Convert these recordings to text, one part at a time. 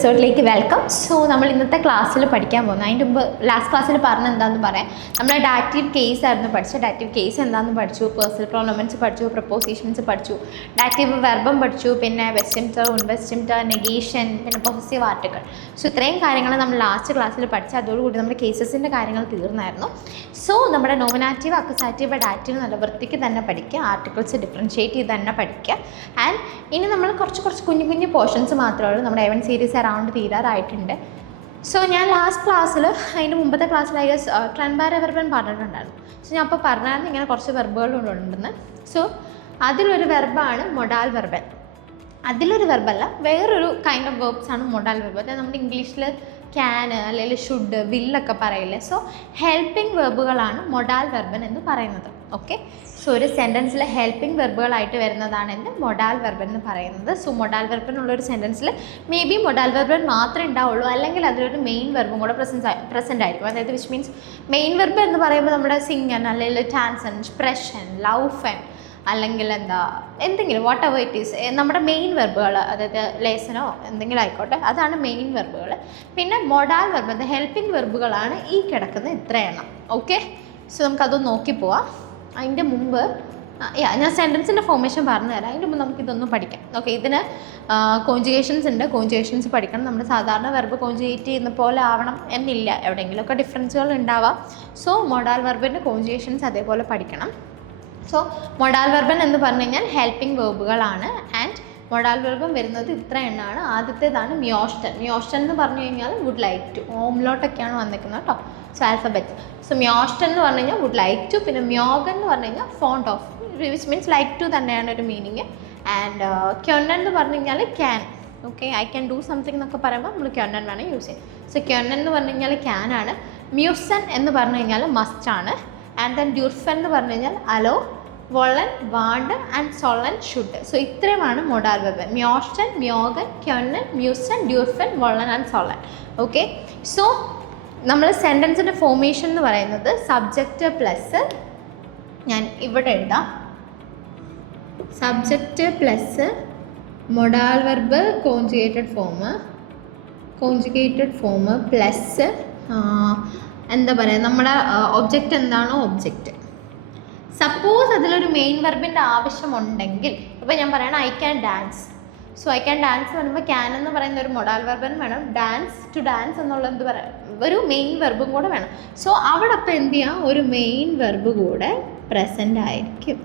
എപ്പിസോഡിലേക്ക് welcome. So നമ്മൾ ഇന്നത്തെ ക്ലാസ്സിൽ പഠിക്കാൻ പോകുന്നത്, അതിൻ്റെ മുമ്പ് ലാസ്റ്റ് ക്ലാസ്സിൽ പറഞ്ഞ എന്താണെന്ന് പറയാം. നമ്മൾ ഡാറ്റീവ് കേസ് ആയിരുന്നു പഠിച്ചത്. ഡാറ്റീവ് കേസ് എന്താണെന്ന് പഠിച്ചു, പേഴ്സണൽ പ്രൊനൗൺസ് പഠിച്ചു, പ്രപ്പോസിഷൻസ് പഠിച്ചു, ഡാറ്റീവ് വെർബം പഠിച്ചു, പിന്നെ വെസ്റ്റിംറ്റർ, ഉൺവെസ്റ്റിംറ്റർ, നെഗേഷൻ, പിന്നെ പൊസസീവ് ആർട്ടിക്കിൾ. സോ ഇത്രയും കാര്യങ്ങൾ നമ്മൾ ലാസ്റ്റ് ക്ലാസ്സിൽ പഠിച്ചു. അതോടുകൂടി നമ്മുടെ കേസസിൻ്റെ കാര്യങ്ങൾ തീർന്നായിരുന്നു. സോ നമ്മുടെ നോമിനാറ്റീവ്, അക്യൂസാറ്റീവ്, ഡാറ്റീവ് നല്ല വൃത്തിക്ക് തന്നെ പഠിക്കുക, ആർട്ടിക്കിൾസ് ഡിഫറൻഷ്യേറ്റ് ചെയ്ത് തന്നെ പഠിക്കുക. ആൻഡ് ഇനി നമ്മൾ കുറച്ച് കുഞ്ഞു കുഞ്ഞു പോർഷൻസ് മാത്രമേ ഉള്ളൂ. നമ്മുടെ A1 സീരീസ് അറൗണ്ട് തീരാറായിട്ടുണ്ട്. സോ ഞാൻ ലാസ്റ്റ് ക്ലാസ്സിൽ, അതിൻ്റെ മുമ്പത്തെ ക്ലാസ്സിൽ ട്രാൻബാര വെർബൻ പറഞ്ഞിട്ടുണ്ടായിരുന്നു. സോ ഞാൻ അപ്പോൾ പറഞ്ഞായിരുന്നു ഇങ്ങനെ കുറച്ച് വെർബുകളുണ്ടെന്ന്. സോ അതിലൊരു വെർബാണ് മൊഡാൽ വെർബൻ. അതിലൊരു വെർബല്ല, വേറൊരു കൈൻഡ് ഓഫ് വെർബ്സാണ് മൊഡാൽ വെർബ്. അതായത് നമ്മുടെ ഇംഗ്ലീഷിൽ ക്യാൻ അല്ലെങ്കിൽ ഷുഡ്, വില്ലൊക്കെ പറയില്ലേ. സോ ഹെൽപ്പിംഗ് വെർബുകളാണ് മൊഡാൽ വെർബൻ എന്ന് പറയുന്നത്. ഓക്കെ, സോ ഒരു സെൻറ്റൻസിൽ ഹെൽപ്പിംഗ് വെർബുകളായിട്ട് വരുന്നതാണ് എന്ത് മൊഡാൽ വെർബൻ എന്ന് പറയുന്നത്. സോ മൊഡാൽ വെർബിനുള്ളൊരു സെൻറ്റൻസിൽ മേ ബി മൊഡാൽ വെർബൻ മാത്രമേ ഉണ്ടാവുള്ളൂ, അല്ലെങ്കിൽ അതിലൊരു മെയിൻ വെർബും കൂടെ പ്രസൻറ്റ് ആയിരിക്കും. അതായത് വിച്ച് മീൻസ് മെയിൻ വെർബ് എന്ന് പറയുമ്പോൾ നമ്മുടെ സിംഗൻ അല്ലെങ്കിൽ ടാൻസൺ, സ്പ്രെഷൻ, ലൗഫൻ, അല്ലെങ്കിൽ എന്തെങ്കിലും വാട്ട് എവർ ഇറ്റ് ഈസ് നമ്മുടെ മെയിൻ വെർബുകൾ, അതായത് ലേസനോ എന്തെങ്കിലും ആയിക്കോട്ടെ, അതാണ് മെയിൻ വെർബുകൾ. പിന്നെ മൊഡാൽ വെർബ്, അത് ഹെൽപ്പിംഗ് വെർബുകളാണ് ഈ കിടക്കുന്ന ഇത്രയെണ്ണം. ഓക്കെ, സോ നമുക്കതൊന്ന് നോക്കിപ്പോവാം. അതിൻ്റെ മുമ്പ് ഞാൻ സെൻറ്റൻസിൻ്റെ ഫോർമേഷൻ പറഞ്ഞു തരാം. അതിൻ്റെ മുമ്പ് നമുക്കിതൊന്നും പഠിക്കാം. ഓക്കെ, ഇതിന് കോൺജുഗേഷൻസ് ഉണ്ട്. കോൺജുഗേഷൻസ് പഠിക്കണം. നമ്മുടെ സാധാരണ വെർബ് കോൺജുഗേറ്റ് ചെയ്യുന്ന പോലെ ആവണം എന്നില്ല, എവിടെയെങ്കിലുമൊക്കെ ഡിഫറൻസുകൾ ഉണ്ടാവാം. സോ മൊഡാൽ വെർബിൻ്റെ കോൺജുഗേഷൻസ് അതേപോലെ പഠിക്കണം. സോ മൊഡാൽ വെർബൻ എന്ന് പറഞ്ഞു കഴിഞ്ഞാൽ ഹെൽപ്പിംഗ് വെർബുകളാണ്. ആൻഡ് മൊഡാൽ വെർബൻ വരുന്നത് ഇത്ര എണ്ണമാണ്. ആദ്യത്തേതാണ് മ്യോസ്റ്റൻ. മ്യോസ്റ്റൻ എന്ന് പറഞ്ഞു കഴിഞ്ഞാൽ വുഡ് ലൈക്ക് ടു, ഓംലോട്ടൊക്കെയാണ് വന്നിരിക്കുന്നത് കേട്ടോ. So alphabet. സോ മ്യോസ്റ്റൻ എന്ന് പറഞ്ഞു കഴിഞ്ഞാൽ വുഡ് ലൈക്ക് ടു. പിന്നെ മ്യോഗൻ എന്ന് പറഞ്ഞു കഴിഞ്ഞാൽ fond of, which means like to തന്നെയാണ് ഒരു മീനിങ്. ആൻഡ് ക്യൊന്നൻ എന്ന് പറഞ്ഞു കഴിഞ്ഞാൽ can. Okay, I can do something എന്നൊക്കെ പറയുമ്പോൾ നമ്മൾ ക്യൊന്നൻ വേണം യൂസ് ചെയ്യാം. സോ ക്യൊന്നൻ എന്ന് പറഞ്ഞു കഴിഞ്ഞാൽ ക്യാൻ ആണ്. മ്യൂസൻ എന്ന് പറഞ്ഞു കഴിഞ്ഞാൽ മസ്റ്റ് ആണ്. ആൻഡ് ദെൻ ഡ്യൂർഫൻ എന്ന് പറഞ്ഞു കഴിഞ്ഞാൽ അലോ, വോളൻ, വാണ്ട്, ആൻഡ് സോളൻ, ഷുഡ്. സോ ഇത്രയുമാണ് മൊഡാൽ വെർബ്. മ്യോസ്റ്റൻ, മ്യോഗൻ, ക്യൊന്നൻ, മ്യൂസൻ, ഡ്യൂർഫൻ, വോളൻ ആൻഡ് സോളൻ. ഓക്കെ, സോ നമ്മൾ സെൻറ്റൻസിൻ്റെ ഫോർമേഷൻ എന്ന് പറയുന്നത് സബ്ജക്റ്റ് പ്ലസ്, ഞാൻ ഇവിടെ എഴുതാം, subject plus modal verb conjugated form plus എന്താ പറയുക, നമ്മുടെ ഒബ്ജക്റ്റ് എന്താണോ ഒബ്ജക്റ്റ്. സപ്പോസ് അതിലൊരു മെയിൻ വെർബിൻ്റെ ആവശ്യമുണ്ടെങ്കിൽ, ഇപ്പോൾ ഞാൻ പറയണം I can dance. So I can dance എന്ന് പറയുമ്പോൾ ക്യാൻ എന്ന് പറയുന്ന ഒരു മൊഡാൽ വെർബൻ വേണം. ഡാൻസ്, ടു ഡാൻസ് എന്നുള്ള എന്ത് പറയാം, ഒരു മെയിൻ വെർബും കൂടെ വേണം. സോ അവിടെ അപ്പോൾ എന്ത് ചെയ്യാം, ഒരു മെയിൻ വെർബ് കൂടെ പ്രസൻ്റ് ആയിരിക്കും.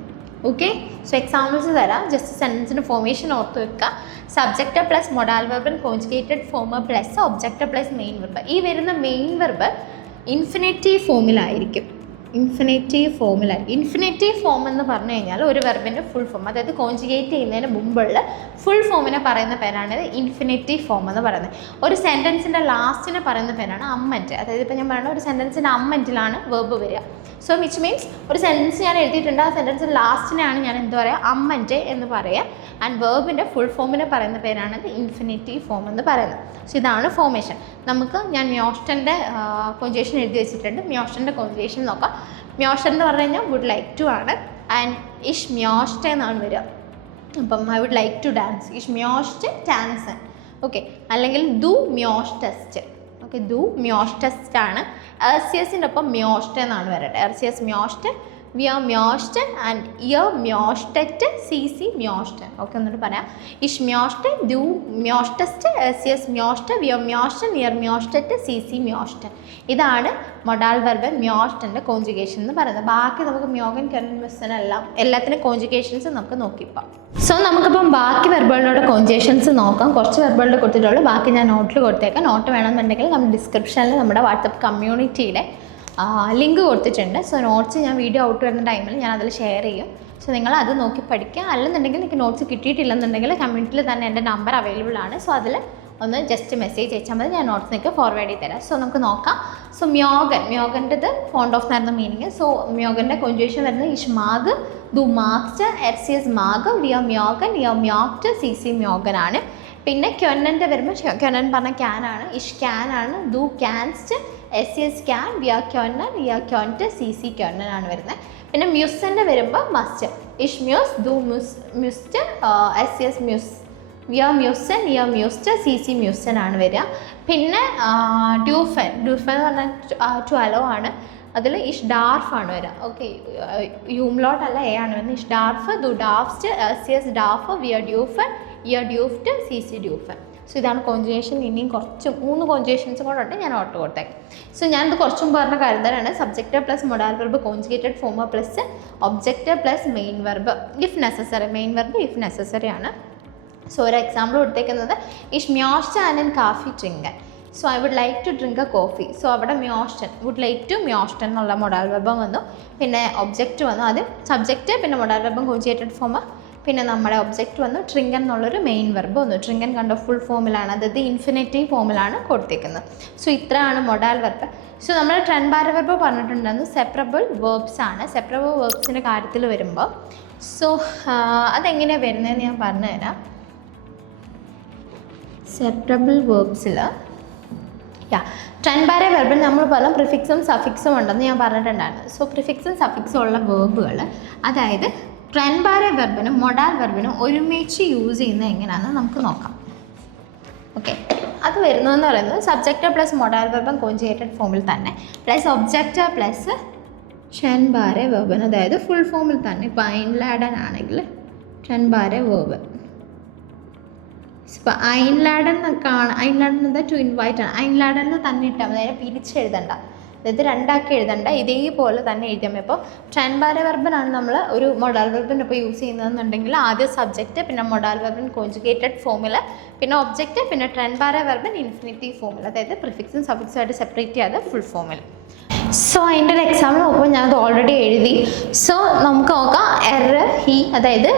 ഓക്കെ, സോ എക്സാമ്പിൾസ് തരാം. ജസ്റ്റ് സെൻറ്റൻസിൻ്റെ ഫോർമേഷൻ ഓർത്ത് വെക്കുക. സബ്ജക്റ്റ് പ്ലസ് മൊഡാൽ വെർബൻ conjugated form plus object plus main verb. ഈ വരുന്ന മെയിൻ വെർബ് ഇൻഫിനിറ്റീവ് ഫോമിലായിരിക്കും. ഇൻഫിനിറ്റീവ് ഫോം എന്ന് പറഞ്ഞു കഴിഞ്ഞാൽ ഒരു വെർബിൻ്റെ ഫുൾ ഫോം, അതായത് കോൺജുഗേറ്റ് ചെയ്യുന്നതിന് മുമ്പുള്ള ഫുൾ ഫോമിനെ പറയുന്ന പേരാണ് ഇൻഫിനിറ്റീവ് ഫോം എന്ന് പറയുന്നത്. ഒരു സെൻറ്റൻസിൻ്റെ ലാസ്റ്റിനെ പറയുന്ന പേരാണ് അമ്മൻറ്റ്. അതായത് ഇപ്പോൾ ഞാൻ പറയുന്നത് ഒരു സെൻറ്റൻസിൻ്റെ അമ്മൻറ്റിലാണ് വെർബ് വരിക. സോ വിച്ച് മീൻസ് ഒരു സെൻറ്റൻസ് ഞാൻ എഴുതിയിട്ടുണ്ട്, ആ സെൻറ്റൻസിൻ്റെ ലാസ്റ്റിനെയാണ് ഞാൻ എന്താ പറയുക, അമ്മൻറ്റ് എന്ന് പറയുക. ആൻഡ് വെർബിൻ്റെ ഫുൾ ഫോമിനെ പറയുന്ന പേരാണ് ഇൻഫിനിറ്റീവ് ഫോം എന്ന് പറയുന്നത്. സോ ഇതാണ് ഫോർമേഷൻ. ഞാൻ മ്യോസ്റ്റൻ്റെ കോൺജുഗേഷൻ എഴുതി വെച്ചിട്ടുണ്ട്. മ്യോസ്റ്റൻ്റെ കോൺജുഗേഷൻ നോക്കാം. മ്യോസ്റ്റൻ എന്ന് പറഞ്ഞു കഴിഞ്ഞാൽ വുഡ് ലൈക്ക് ടു ആണ്. ആൻഡ് ഇഷ് മ്യോസ്റ്റ് എന്നാണ് വരിക. അപ്പം I would like to dance, ഇഷ് മ്യോസ്റ്റ് ടാൻസൻ. ഓക്കെ, അല്ലെങ്കിൽ ദു മ്യോസ്റ്റസ്റ്റ്. ഓക്കെ, ദു മ്യോസ്റ്റസ്റ്റ് ആണ്. എർസിയസിൻ്റെ ഒപ്പം മ്യോസ്റ്റ് എന്നാണ് വരട്ടെ. എർസിയസ് മ്യോസ്റ്റ്, വി ആർ മ്യോസ്റ്റൻ, ആൻഡ് ഇയർ മ്യോസ്റ്ററ്റ്, സി സി മ്യോസ്റ്റൻ. ഓക്കെ, എന്നിട്ട് പറയാം. ഇഷ് മ്യോസ്റ്റൻ, ദു മ്യോസ്റ്റസ്റ്റ്, എർസിയസ് മ്യോസ്റ്റ്, വി ആർ മ്യോസ്റ്റൻ, ഇയർ മ്യോസ്റ്ററ്റ്, സി സി മ്യോസ്റ്റൻ. ഇതാണ് മൊഡാൽ വെർബൻ മ്യോസ്റ്റൻ്റെ കോൺജുഗേഷൻ എന്ന് പറയുന്നത്. ബാക്കി നമുക്ക് മ്യോഗൻ, ക്യൊന്നൻ, മ്യൂസൻ എല്ലാത്തിനും കോൺജുഗേഷൻസ് നമുക്ക് നോക്കിപ്പോൾ. സോ നമുക്കിപ്പം ബാക്കി വെർബുകളുടെ കോൺജുഗേഷൻസ് നോക്കാം. കുറച്ച് വെർബുകളുടെ കൊടുത്തിട്ടുള്ളൂ, ബാക്കി ഞാൻ നോട്ടിൽ കൊടുത്തേക്കാം. നോട്ട് വേണമെന്നുണ്ടെങ്കിൽ നമ്മൾ ഡിസ്ക്രിപ്ഷനിൽ നമ്മുടെ വാട്സപ്പ് കമ്മ്യൂണിറ്റിയിലെ ലിങ്ക് കൊടുത്തിട്ടുണ്ട്. സോ നോട്ട്സ് ഞാൻ വീഡിയോ ഔട്ട് വരുന്ന ടൈമിൽ ഞാൻ അതിൽ ഷെയർ ചെയ്യും. സോ നിങ്ങൾ അത് നോക്കി പഠിക്കുക. അല്ലെന്നുണ്ടെങ്കിൽ നിങ്ങൾക്ക് നോട്ട്സ് കിട്ടിയിട്ടില്ലെന്നുണ്ടെങ്കിൽ കമ്മ്യൂണിറ്റിയിൽ തന്നെ എൻ്റെ നമ്പർ അവൈലബിൾ ആണ്. സോ അതിൽ ഒന്ന് ജസ്റ്റ് മെസ്സേജ് അയച്ചാൽ മതി, ഞാൻ നോട്ട്സ് നിങ്ങൾക്ക് ഫോർവേഡ് ചെയ്ത് തരാം. സോ നമുക്ക് നോക്കാം. സോ മ്യോഗൻ്റെത് ഫോണ്ട് ഓഫ് എന്നായിരുന്നു മീനിങ്. സോ മ്യോഗൻ്റെ കോൺജുഗേഷൻ വരുന്നത് ഇഷ്മാഗ്, ദു മാക്സ്റ്റ്, എർസിയസ് മാഗ്, വി ആർ മ്യോഗൻ, ഇയർ മ്യോക്റ്റ്, സി സി മ്യോഗൻ ആണ്. പിന്നെ ക്യൊന്നൻ്റെ വരുമ്പോൾ ക്യൊന്നൻ പറഞ്ഞ ക്യാൻ ആണ്. ഇഷ് ക്യാൻ ആണ്. ദു ക്യാൻസ്റ്റ്, എസ് എസ് ക്യാൻ, വി ആർ ക്യൊന്നൻ, ഇ ആർ ക്യോൻറ്റ്, സി സി ക്യൊന്നൻ ആണ് വരുന്നത്. പിന്നെ മ്യൂസൻ്റെ വരുമ്പോൾ മസ്റ്റ്, ഇഷ് മ്യൂസ്, ദു മ്യൂസ്റ്റ്, എസ് എസ് മ്യൂസ്. വിയർ മ്യൂസൻ, ഇയർ മ്യൂസ്റ്റ്, CC മ്യൂസൻ ആണ് വരിക. പിന്നെ ഡ്യൂഫൻ എന്ന് പറഞ്ഞാൽ 12 ആണ്. അതിൽ ഇഷ് ഡാർഫ് ആണ് വരിക. ഓക്കെ, യൂംലോട്ട് അല്ല, എ ആണ് വരുന്നത്. ഇഷ് ഡാർഫ്, ദു ഡാഫ്സ്റ്റ്, CS ഡാഫ്, wear ഡ്യൂഫൻ, year ഡ്യൂഫ്റ്റ്, CC ഡ്യൂഫൻ. So ഇതാണ് കോൺജുഗേഷൻ. ഇനിയും കുറച്ച് 3 കോൺജുഗേഷൻസും കൂടെ ഉണ്ട്, ഞാൻ ഓർത്ത് കൊടുത്തേക്കും. സോ ഞാനിത് കുറച്ചും പറഞ്ഞ കാര്യം തന്നെയാണ്. Subject plus modal verb conjugated form plus object plus main verb if necessary. Main verb if necessary ആണ്. സോ ഒരു എക്സാമ്പിൾ കൊടുത്തേക്കുന്നത് ഇഷ് മ്യോസ്റ്റ് ആൻഡ് കാഫി ഡ്രിങ്കൻ. So I would like to drink a coffee. So അവിടെ മ്യോസ്റ്റൻ, വുഡ് ലൈക്ക് ടു മ്യോസ്റ്റൻ എന്നുള്ള മൊഡാൽ വെർബം വന്നു. പിന്നെ ഒബ്ജക്റ്റ് വന്നു, ആദ്യം സബ്ജക്റ്റ്, പിന്നെ മൊഡാൽ വെർബം കോൺജുഗേറ്റഡ് ഫോം, പിന്നെ നമ്മുടെ ഒബ്ജക്റ്റ് വന്നു. ട്രിങ്കൻ എന്നുള്ളൊരു മെയിൻ വെർബ് വന്നു. ട്രിങ്കൻ കണ്ട ഫുൾ ഫോമിലാണ്, അതായത് ഇൻഫിനിറ്റീവ് ഫോമിലാണ് കൊടുത്തേക്കുന്നത്. സോ ഇത്രയാണ് മൊഡാൽ വെർബ്. സോ നമ്മൾ ട്രെൻഡ് പാര വെർബ് പറഞ്ഞിട്ടുണ്ടെന്ന് സെപ്പറബിൾ വേർബ്സ് ആണ്. സെപ്പറബിൾ വേർബ്സിൻ്റെ കാര്യത്തിൽ വരുമ്പോൾ സോ അതെങ്ങനെയാണ് വരുന്നതെന്ന് ഞാൻ പറഞ്ഞുതരാം. സെപ്പറബിൾ വേർബ്സിൽ ട്രെൻഡ് പാര വെർബിൽ നമ്മൾ പറഞ്ഞ പ്രിഫിക്സും സഫിക്സും ഉണ്ടെന്ന് ഞാൻ പറഞ്ഞിട്ടുണ്ടായിരുന്നു. സോ പ്രിഫിക്സും സഫിക്സും ഉള്ള വേർബുകൾ, അതായത് ട്രെൻഡ് പാര വെർബിനും മൊഡാൽ വെർബിനും ഒരുമിച്ച് യൂസ് ചെയ്യുന്നത് എങ്ങനെയാണെന്ന് നമുക്ക് നോക്കാം. ഓക്കെ, അത് വരുന്നതെന്ന് പറയുന്നത് സബ്ജക്റ്റ് പ്ലസ് മൊഡാൽ വെർബൻ കോൺജുഗേറ്റഡ് ഫോമിൽ തന്നെ പ്ലസ് ഒബ്ജക്റ്റ് പ്ലസ് ട്രെൻഡ് പാര വെർബൻ, അതായത് ഫുൾ ഫോമിൽ തന്നെ. ഇപ്പോൾ ഐൻലാഡൻ ആണെങ്കിൽ ട്രെൻഡ് പാര വെർബ്. ഇപ്പോൾ ഐൻലാഡൻ എന്നൊക്കെയാണ്. ഐൻലാഡൻ എന്താ ടു ഇൻവൈറ്റ് ആണ്. ഐൻലാഡൻ എന്ന് തന്നെ ഇട്ടാൽ മതി, അതിനെ പിരിച്ചെഴുതണ്ട, അതായത് രണ്ടാക്കി എഴുതണ്ട, ഇതേപോലെ തന്നെ എഴുതിയാൽ മതി. ഇപ്പോൾ ട്രെൻഡ് പാര വെർബനാണ് നമ്മൾ ഒരു മൊഡാൽ വെർബിന് ഇപ്പോൾ യൂസ് ചെയ്യുന്നതെന്നുണ്ടെങ്കിൽ ആദ്യം സബ്ജക്റ്റ്, പിന്നെ മൊഡാൽ വെർബൻ കോൺജുഗേറ്റഡ് ഫോമിൽ, പിന്നെ ഒബ്ജക്റ്റ്, പിന്നെ ട്രെൻഡ് പാര വെർബൻ ഇൻഫിനിറ്റീവ് ഫോമിൽ, അതായത് പ്രിഫിക്സും സഫിക്സും ആയിട്ട് സെപ്പറേറ്റ് ചെയ്യാതെ ഫുൾ ഫോമിൽ. സോ അതിൻ്റെ ഒരു എക്സാമ്പിൾ നോക്കുമ്പോൾ ഞാനത് ഓൾറെഡി എഴുതി. സോ നമുക്ക് നോക്കാം. ഹി, അതായത്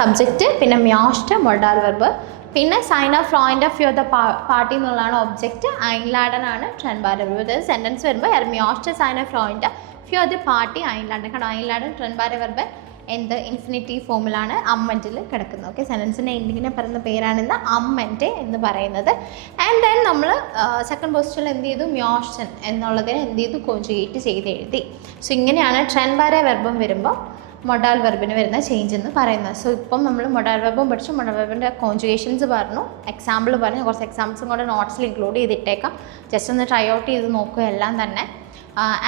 സബ്ജക്റ്റ്, പിന്നെ മ്യോസ്റ്റ് മൊഡാൽ വെർബ്, പിന്നെ സൈൻ ഓഫ് ഫ്ലോയിൻ്റ് ഓഫ് യുവർ ദ പാർട്ടി എന്നുള്ളതാണ് ഒബ്ജക്റ്റ്. ഐൻലാഡൻ ആണ് ട്രെൻഡ് പാര വെർബ്. അതായത് സെൻറ്റൻസ് വരുമ്പോൾ മ്യോസ്റ്റ് സൈൻ ഓഫ് ഫ്ലോയിൻ്റ് ഓഫ് യുവർ ദ പാർട്ടി ഐൻലാഡൻ. കാരണം ഐൻലാഡൻ ട്രെൻഡ് പാര വെർബ് എന്ത് ഇൻഫിനിറ്റീവ് ഫോമിലാണ് അമ്മൻറ്റിൽ കിടക്കുന്നത്. ഓക്കെ, സെൻറ്റൻസിൻ്റെ എൻഡിങ്ങിനെ പറയുന്ന പേരാണെന്ന് അമ്മൻറ്റ് എന്ന് പറയുന്നത്. ആൻഡ് ദെൻ നമ്മൾ സെക്കൻഡ് പൊസിഷനിൽ എന്ത് ചെയ്തു, മ്യോസ്റ്റൻ എന്നുള്ളതിനെ എന്ത് ചെയ്തു, കോൺജുഗേറ്റ് ചെയ്ത് എഴുതി. സോ ഇങ്ങനെയാണ് ട്രെൻഡ് പാര വെർബം വരുമ്പോൾ മൊഡാൽ വെർബിന് വരുന്ന ചേഞ്ച് എന്ന് പറയുന്നത്. സോ ഇപ്പം നമ്മൾ മൊഡാൽ വെർബും പഠിച്ചു, മൊഡാൽ വെർബിൻ്റെ കോൺജുഗേഷൻസ് പറഞ്ഞു, എക്സാമ്പിൾ പറഞ്ഞു. കുറച്ച് എക്സാമ്പിൾസും കൂടെ നോട്ട്സിൽ ഇൻക്ലൂഡ് ചെയ്തിട്ടേക്കാം. ജസ്റ്റ് ഒന്ന് ട്രൈ ഔട്ട് ചെയ്ത് നോക്കുക എല്ലാം തന്നെ.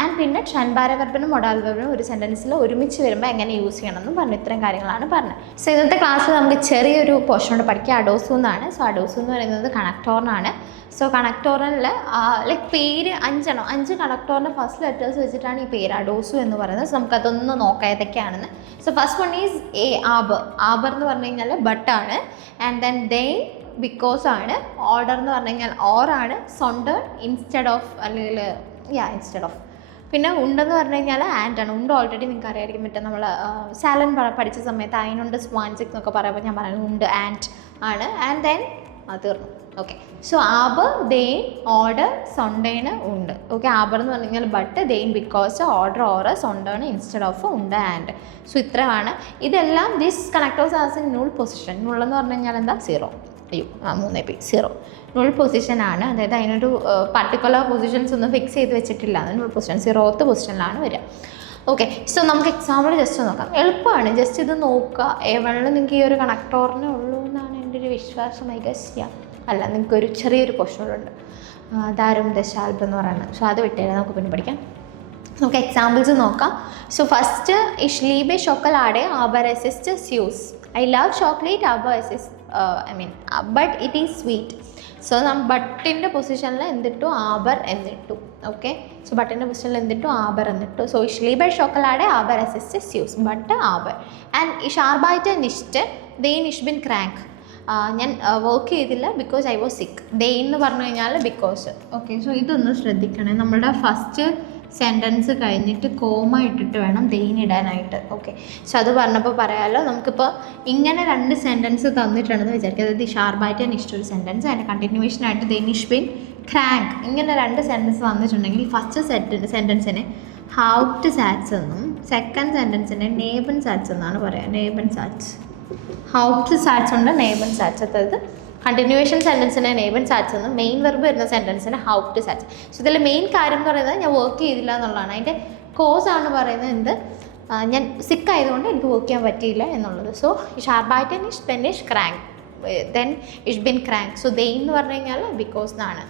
ആൻഡ് പിന്നെ ട്രെൻഡ് പാര വെർബിനും മൊഡാൽ വെർബിനും ഒരു സെൻറ്റൻസിൽ ഒരുമിച്ച് വരുമ്പോൾ എങ്ങനെ യൂസ് ചെയ്യണമെന്ന് പറഞ്ഞു. ഇത്രയും കാര്യങ്ങളാണ് പറഞ്ഞത്. സോ ഇന്നത്തെ ക്ലാസ്സിൽ നമുക്ക് ചെറിയൊരു പോർഷൻ കൊണ്ട് പഠിക്കുക. അഡോസു എന്നാണ്. സോ അഡോസു എന്ന് പറയുന്നത് കണക്ടോറിനാണ്. സോ കണക്ടോറിനിൽ ലൈക്ക് പേര് 5 കണക്ടോറിൻ്റെ ഫസ്റ്റ് ലെറ്റേഴ്സ് വെച്ചിട്ടാണ് ഈ പേര് അഡോസു എന്ന് പറയുന്നത്. സോ നമുക്കതൊന്ന് നോക്കാം ഏതൊക്കെയാണെന്ന്. So first one is Aber. Aber എന്ന് പറഞ്ഞു കഴിഞ്ഞാൽ ബട്ടാണ്. ആൻഡ് ദെൻ ബിക്കോസ് ആണ്. ഓർഡർ എന്ന് പറഞ്ഞു കഴിഞ്ഞാൽ ഓറാണ്. സൊണ്ടർ ഇൻസ്റ്റെഡ് ഓഫ്, അല്ലെങ്കിൽ ഇൻസ്റ്റെഡ് ഓഫ്. പിന്നെ ഉണ്ടെന്ന് പറഞ്ഞു കഴിഞ്ഞാൽ ആൻഡ് ആണ്. ഉണ്ട് ഓൾറെഡി നിങ്ങൾക്ക് അറിയായിരിക്കും. മറ്റേ നമ്മൾ സാലൻ പഠിച്ച സമയത്ത് അതിനുണ്ട് സ്വാൻസിക് എന്നൊക്കെ പറയുമ്പോൾ ഞാൻ പറയുന്നത് ഉണ്ട് ആൻഡ് ആണ്. ആൻഡ് ദെൻ തീർന്നു. ഓക്കെ, സോ ആബർ, ദെയിൻ, ഓർഡർ, സൊണ്ടേണ്, ഉണ്ട്. ഓക്കെ, ആബർ എന്ന് പറഞ്ഞു കഴിഞ്ഞാൽ ബട്ട്, ദെയിൻ ബിക്കോസ്, ഓർഡർ ഓറ്, സൊണ്ടേണ് ഇൻസ്റ്റെഡ് ഓഫ്, ഉണ്ട് ആൻഡ്. സോ ഇത്രയാണ്. ഇതെല്ലാം this connectors as a null position. ന്യൂളെന്ന് പറഞ്ഞു കഴിഞ്ഞാൽ എന്താ, 0. 0 ന്യൂൾ പൊസിഷനാണ്. അതായത് അതിനൊരു പർട്ടിക്കുലർ പൊസിഷൻസ് ഒന്നും ഫിക്സ് ചെയ്ത് വെച്ചിട്ടില്ല. അത് ന്യൂൾ പൊസിഷൻ 0th പൊസിഷനിലാണ് വരിക. ഓക്കെ, സോ നമുക്ക് എക്സാമ്പിൾ ജസ്റ്റ് നോക്കാം. എളുപ്പമാണ്, ജസ്റ്റ് ഇത് നോക്കുക. A1 നിങ്ങൾക്ക് ഈ ഒരു കണക്ടോറിനെ ഉള്ളൂ എന്നാണ് എൻ്റെ ഒരു വിശ്വാസം. ഐ ഗസ് അല്ല, നിങ്ങൾക്കൊരു ചെറിയൊരു ക്വസ്റ്റനുണ്ട്, ദാരും ദശാൽബ് എന്ന് പറയുന്നത്. സോ അത് വിട്ടേരാം, നമുക്ക് പിന്നെ പഠിക്കാം. നമുക്ക് എക്സാമ്പിൾസ് നോക്കാം. സോ ഫസ്റ്റ്, ഇഷ് ലീബെ ഷോക്കലാടെ ആബർ അസിസ്റ്റ് സ്യൂസ്. ഐ ലവ് ചോക്ലേറ്റ് ആബർ അസിസ്റ്റ് but it is sweet. So ബട്ടിൻ്റെ പൊസിഷനിൽ എന്തിട്ടു, ആബർ എന്നിട്ടു. ഓക്കെ, സോ ബട്ടിൻ്റെ പൊസിഷനിൽ എന്തിട്ടു, ആബർ എന്നിട്ടു. സോ ഇഷ് ലീബെ ഷോക്കലാടെ ആബർ അസിസ്റ്റ് സ്യൂസ്, ബട്ട് ആബർ. ആൻഡ് ഇഷ് ആർബൈറ്റ് നിഷ്റ്റ് ദെയിൻ ഇഷ് ബിൻ ക്രാങ്ക്. ഞാൻ വർക്ക് ചെയ്തില്ല ബിക്കോസ് ഐ വാസ് സിക്ക്. ദെയിൻ എന്ന് പറഞ്ഞു കഴിഞ്ഞാൽ ബിക്കോസ്. ഓക്കെ, സോ ഇതൊന്ന് ശ്രദ്ധിക്കണേ. നമ്മുടെ ഫസ്റ്റ് സെൻറ്റൻസ് കഴിഞ്ഞിട്ട് കോമ ഇട്ടിട്ട് വേണം ദെയിൻ ഇടാനായിട്ട്. ഓക്കെ, സോ അത് പറഞ്ഞപ്പോൾ പറയാമല്ലോ. നമുക്കിപ്പോൾ ഇങ്ങനെ 2 സെൻറ്റൻസ് തന്നിട്ടുണ്ടെന്ന് വിചാരിക്കുക. അതായത് ഷാർബായിട്ട് ഇഷ്ടൊരു സെൻറ്റൻസ്, അതിൻ്റെ കണ്ടിന്യൂവേഷനായിട്ട് ദെയിനിഷ് ബിൻ ക്രാങ്ക്, ഇങ്ങനെ 2 സെൻറ്റൻസ് തന്നിട്ടുണ്ടെങ്കിൽ ഫസ്റ്റ് സെൻറ്റൻസിനെ ഹൗട്ട് സാറ്റ്സ് എന്നും സെക്കൻഡ് സെൻറ്റൻസിനെ നേബൻ സാറ്റ്സ് എന്നാണ് പറയുക. നേബൻ സാറ്റ്സ്, ഹൗട്ട് സാറ്റ്സ് ഉണ്ട്, നേബൻ സാറ്റ്സ്. അതായത് കണ്ടിന്യൂവേഷൻ സെൻറ്റൻസിനെ നേബൻ സാറ്റ്സ് എന്നും മെയിൻ വെർബ് വരുന്ന സെൻറ്റൻസിനെ ഹൗട്ട് സാറ്റ്സ്. സോ ഇതിൽ മെയിൻ കാര്യം എന്ന് പറയുന്നത് ഞാൻ വർക്ക് ചെയ്തില്ല എന്നുള്ളതാണ്. അതിൻ്റെ കോസാണ് പറയുന്നത് എന്ത്, ഞാൻ സിക്ക് ആയതുകൊണ്ട് എനിക്ക് വർക്ക് ചെയ്യാൻ പറ്റിയില്ല എന്നുള്ളത്. സോ ഷാർബായിട്ട് സ്പെനിഷ് ക്രാങ്ക്. ദെൻ ഇഷ് ബിൻ ക്രാങ്ക്. സോ ദേ എന്ന് പറഞ്ഞു കഴിഞ്ഞാൽ ബിക്കോസ് എന്നാണ്.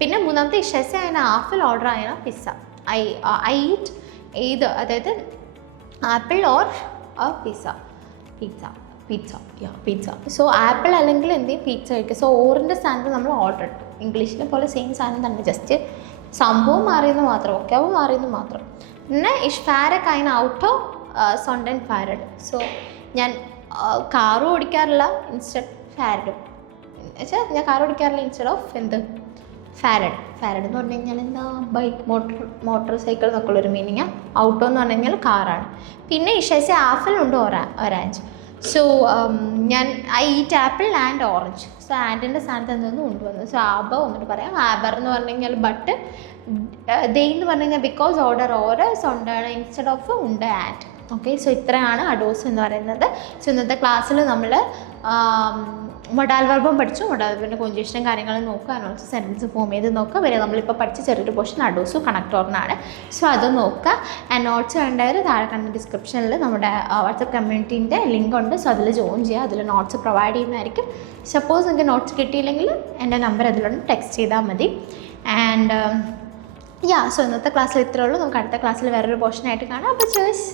പിന്നെ മൂന്നാമത്തെ ഇഷസ് അതിന് ഹാഫിൽ ഓർഡർ ആയ പിസ്സ. ഐ ഈറ്റ് ഏത്, അതായത് apple or pizza. So apple അല്ലെങ്കിൽ എന്ത് ചെയ്യും, പിസ്സ കഴിക്കുക. സോ ഓറിൻ്റെ സ്ഥാനത്ത് നമ്മൾ ഓർഡർ ഇട്ടു. ഇംഗ്ലീഷിലെ പോലെ സെയിം സാധനം തന്നെ, ജസ്റ്റ് സംഭവം മാറിയെന്ന് മാത്രം, ഒക്കെയാവ് മാറിയെന്ന് മാത്രം. പിന്നെ ഇഷ് ഫാരക് അതിന് ഔട്ടോ സൊണ്ടൻ ഫാരഡ്. സോ ഞാൻ കാറും ഓടിക്കാറില്ല, ഇൻസ്റ്റഡ് ഫാരഡും. എന്നുവെച്ചാൽ ഞാൻ കാർ ഓടിക്കാറില്ല ഇൻസ്റ്റഡ് ഓഫ് എന്ത് ഫാരഡ്. ഫാരഡ് എന്ന് പറഞ്ഞു കഴിഞ്ഞാൽ എന്താ, ബൈക്ക്, മോട്ടോർ സൈക്കിൾ എന്നൊക്കെയുള്ളൊരു മീനിങ്. ഔട്ടോ എന്ന് പറഞ്ഞു കഴിഞ്ഞാൽ കാറാണ്. പിന്നെ ഇഷേസ് ആപ്പിളുണ്ട് ഒരാഞ്ച്. സോ ഞാൻ I eat apple and orange. So ആൻഡിൻ്റെ സ്ഥാനത്ത് എന്തെന്ന് കൊണ്ടുവന്നു. സോ ആബ വന്നിട്ട് പറയാം. ആബർ എന്ന് പറഞ്ഞു കഴിഞ്ഞാൽ ബട്ട്, ദേ എന്ന് പറഞ്ഞു കഴിഞ്ഞാൽ ബിക്കോസ് ഓർഡർ ഓരോ സൊണ്ടാണ് ഇൻസ്റ്റഡ് ഓഫ് ഉണ്ട് ആൻഡ്. ഓക്കെ, സോ ഇത്രയാണ് അഡോസ് എന്ന് പറയുന്നത്. സോ ഇന്നത്തെ ക്ലാസ്സിൽ നമ്മൾ മൊഡാൽ വെർബും പഠിച്ചു. മൊഡാൽ വെർബിൻ്റെ കോഞ്ചുവേഷനും കാര്യങ്ങളും നോക്കുക, അതിനോട് സെൻറ്റൻസ് ഫോം ചെയ്ത് നോക്കുക. വരെ നമ്മളിപ്പോൾ പഠിച്ച ചെറിയൊരു പോർഷൻ അഡോസു കണക്ടോറിനാണ്. സോ അത് നോക്കുക. ആൻഡ് നോട്ട്സ് വേണ്ടവർ താഴെ കണ്ട ഡിസ്ക്രിപ്ഷനിൽ നമ്മുടെ വാട്സപ്പ് കമ്മ്യൂണിറ്റീൻ്റെ ലിങ്ക് ഉണ്ട്. സോ അതിൽ ജോയിൻ ചെയ്യുക, അതിൽ നോട്ട്സ് പ്രൊവൈഡ് ചെയ്യുന്നതായിരിക്കും. സപ്പോസ് നിങ്ങൾക്ക് നോട്ട്സ് കിട്ടിയില്ലെങ്കിൽ എൻ്റെ നമ്പർ അതിലൊന്ന് ടെക്സ്റ്റ് ചെയ്താൽ മതി. ആൻഡ് സോ ഇന്നത്തെ ക്ലാസ്സിൽ ഇത്രയേ ഉള്ളൂ. നമുക്ക് അടുത്ത ക്ലാസ്സിൽ വേറൊരു പോർഷനായിട്ട് കാണാം. അപ്പോൾ ചേഴ്സ്.